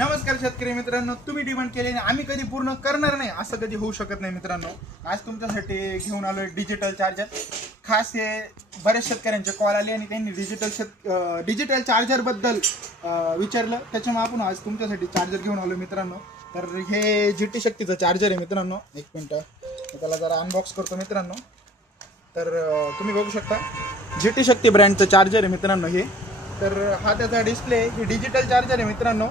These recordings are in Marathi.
नमस्कार शेतकरी मित्रांनो, तुम्ही डिमांड केलेले आम्ही कधी पूर्ण करणार नाही असं कधी होऊ शकत नाही मित्रांनो। आज तुमच्यासाठी घेऊन आलोय डिजिटल चार्जर। खास हे बरेच शेतकऱ्यांचे कॉल आले आणि त्यांनी डिजिटल चार्जर बद्दल विचारलं, त्याच्यामुळे आपण आज तुमच्यासाठी चार्जर घेऊन आलो मित्रांनो। तर हे जीटी शक्तीचं चार्जर आहे मित्रांनो। एक मिनिट त्याला जरा अनबॉक्स करतो मित्रांनो। तर तुम्ही बघू शकता जीटी शक्ती ब्रँडचं चार्जर आहे मित्रांनो हे। तर हा त्याचा डिस्प्ले, हे डिजिटल चार्जर आहे मित्रांनो।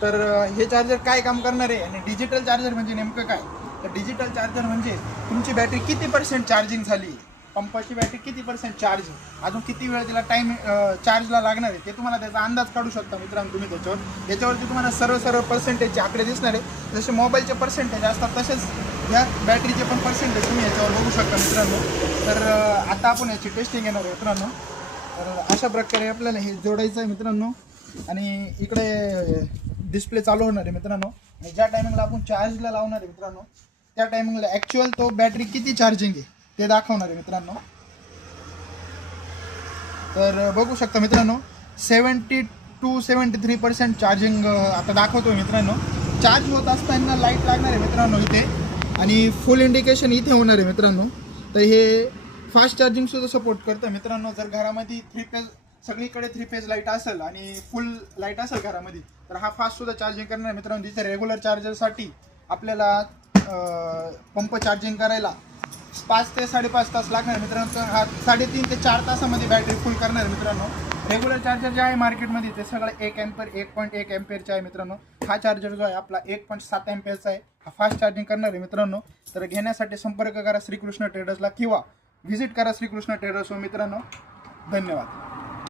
तर हे चार्जर काय काम करणार आहे आणि डिजिटल चार्जर म्हणजे नेमकं काय? तर डिजिटल चार्जर म्हणजे तुमची बॅटरी किती पर्सेंट चार्जिंग झाली, पंपाची बॅटरी किती पर्सेंट चार्ज, अजून किती वेळ तिला टाईम चार्जला लागणार आहे, ते तुम्हाला त्याचा अंदाज काढू शकता मित्रांनो तुम्ही त्याच्यावरती तुम्हाला सर्व पर्सेंटेजचे आकडे दिसणार आहे। जसे मोबाईलचे पर्सेंटेज असतात तसेच या बॅटरीचे पण पर्सेंटेज तुम्ही याच्यावर बघू शकता मित्रांनो। तर आता आपण याची टेस्टिंग घेणार आहे मित्रांनो। तर अशा प्रकारे आपल्याला हे जोडायचं आहे मित्रांनो आणि इकडे डिस्प्ले चालू होणार आहे मित्रांनो। आणि ज्या टायमिंगला आपण चार्जला लावणार आहे मित्रांनो त्या टायमिंगला ॲक्च्युअल तो बॅटरी किती चार्जिंग आहे ते दाखवणार आहे मित्रांनो। तर बघू शकता मित्रांनो 72-73% चार्जिंग आता दाखवतो मित्रांनो। चार्ज होत असताना लाईट लागणार आहे मित्रांनो इथे आणि फुल इंडिकेशन इथे होणार आहे मित्रांनो। तर हे फास्ट चार्जिंग सुद्धा सपोर्ट करतं मित्रांनो। जर घरामध्ये 3 फेज सगळीकडे 3 फेज लाईट असेल आणि फुल लाईट असेल घरामध्ये तर हा फास्ट सुद्धा चार्जिंग करणार मित्रांनो। तिथे रेग्युलर चार्जरसाठी आपल्याला पंप चार्जिंग करायला 5 ते 5.5 तास लागणार मित्रांनो। तर हा 3.5 ते 4 तासामध्ये बॅटरी फुल करणार मित्रांनो। रेग्युलर चार्जर जे आहे मार्केटमध्ये ते सगळं 1 एम्पियर 1.1 एम्पियरचे आहे मित्रांनो। हा चार्जर जो आहे आपला 1.7 एम्पियरचा आहे। हा फास्ट चार्जिंग करणार आहे मित्रांनो। तर घेण्यासाठी संपर्क करा श्रीकृष्ण ट्रेडर्सला किंवा व्हिजिट करा श्रीकृष्ण ट्रेडर्स मित्रांनो। धन्यवाद।